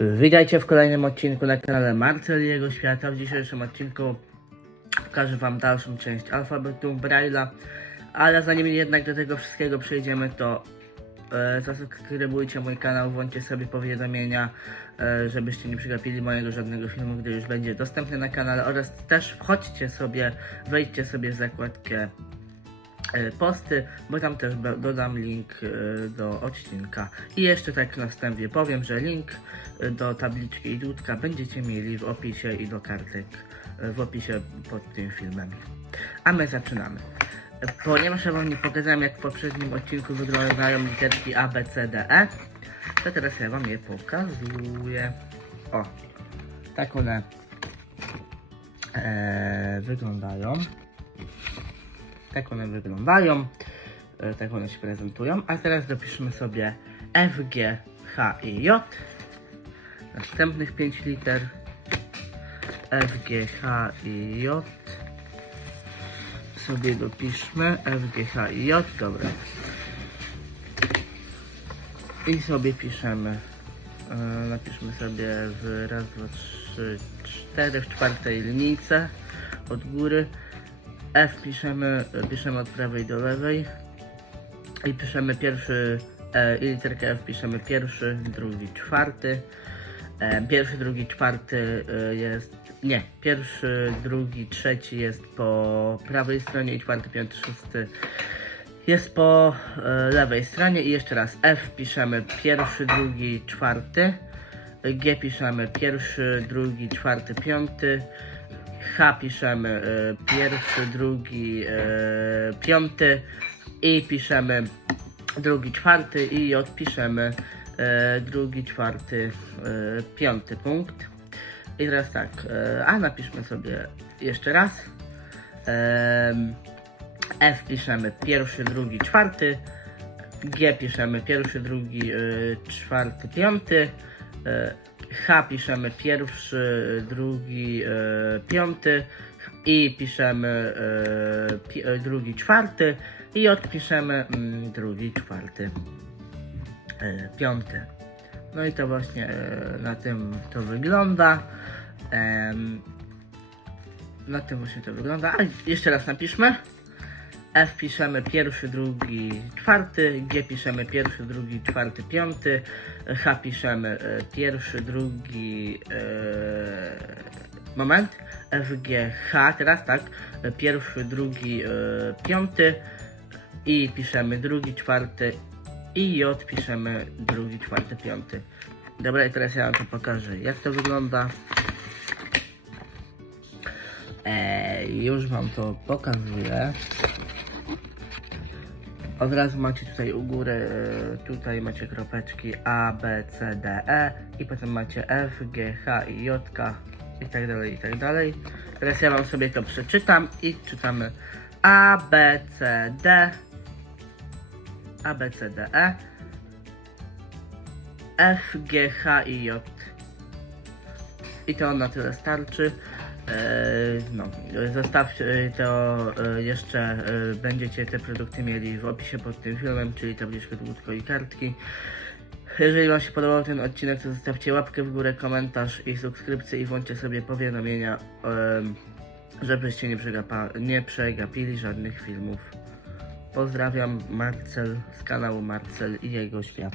Witajcie w kolejnym odcinku na kanale Marcel i jego świata. W dzisiejszym odcinku pokażę Wam dalszą część alfabetu Braille'a, ale zanim jednak do tego wszystkiego przejdziemy, to e, zasubskrybujcie mój kanał, włączcie sobie powiadomienia, e, żebyście nie przegapili mojego żadnego filmu, gdy już będzie dostępny na kanale oraz też wchodźcie sobie, wejdźcie sobie w zakładkę posty, bo tam też dodam link e, do odcinka. I jeszcze tak na wstępie powiem, że link e, do tabliczki i dudka będziecie mieli w opisie i do kartek e, w opisie pod tym filmem. A my zaczynamy. E, Ponieważ ja wam nie pokazałem jak w poprzednim odcinku wyglądają literki A, B, C, D, E, to teraz ja wam je pokazuję. O, tak one e, wyglądają. Tak one wyglądają, e, tak one się prezentują. A teraz dopiszemy sobie F, G, H i J. Następnych 5 liter F, G, H i J. Sobie dopiszmy F, G, H i J. Dobra. I sobie piszemy. e, Napiszmy sobie w raz, dwa, trzy, cztery w czwartej linijce od góry. F piszemy, piszemy od prawej do lewej i piszemy pierwszy, e, i literkę F piszemy pierwszy, drugi, czwarty. E, pierwszy, drugi, czwarty e, jest, nie, pierwszy, drugi, trzeci jest po prawej stronie i czwarty, piąty, szósty jest po e, lewej stronie i jeszcze raz F piszemy pierwszy, drugi, czwarty. G piszemy pierwszy, drugi, czwarty, piąty. H piszemy e, pierwszy, drugi, e, piąty i piszemy drugi, czwarty i J piszemy e, drugi, czwarty, piąty punkt. I teraz tak, A napiszmy sobie jeszcze raz. F piszemy pierwszy, drugi, czwarty. G piszemy pierwszy, drugi, czwarty, piąty. H piszemy pierwszy, drugi, y, piąty. I piszemy pi, y, drugi, czwarty. I J piszemy mm, drugi, czwarty, piąty. No i to właśnie na tym to wygląda. Na tym właśnie to wygląda. A jeszcze raz napiszmy. F piszemy pierwszy, drugi, czwarty, G piszemy pierwszy, drugi, czwarty, piąty, H piszemy e, pierwszy, drugi, e, moment, F, G, H, teraz tak, e, pierwszy, drugi, e, piąty i piszemy drugi, czwarty i J piszemy drugi, czwarty, piąty. Dobra, i teraz ja wam to pokażę, jak to wygląda. E, już wam to pokazuję. Od razu macie tutaj u góry, e, tutaj macie kropeczki A, B, C, D, E i potem macie F, G, H i J i tak dalej, i tak dalej. Teraz ja wam sobie to przeczytam i czytamy A, B, C, D A, B, C, D, E F, G, H i J i to na tyle starczy. Eee, No, zostawcie to e, jeszcze, e, będziecie te produkty mieli w opisie pod tym filmem, czyli tabliczkę, długutko i kartki. Jeżeli Wam się podobał ten odcinek, to zostawcie łapkę w górę, komentarz i subskrypcję i włączcie sobie powiadomienia, żebyście nie, nie przegapili żadnych filmów. Pozdrawiam, Marcel z kanału Marcel i jego świat.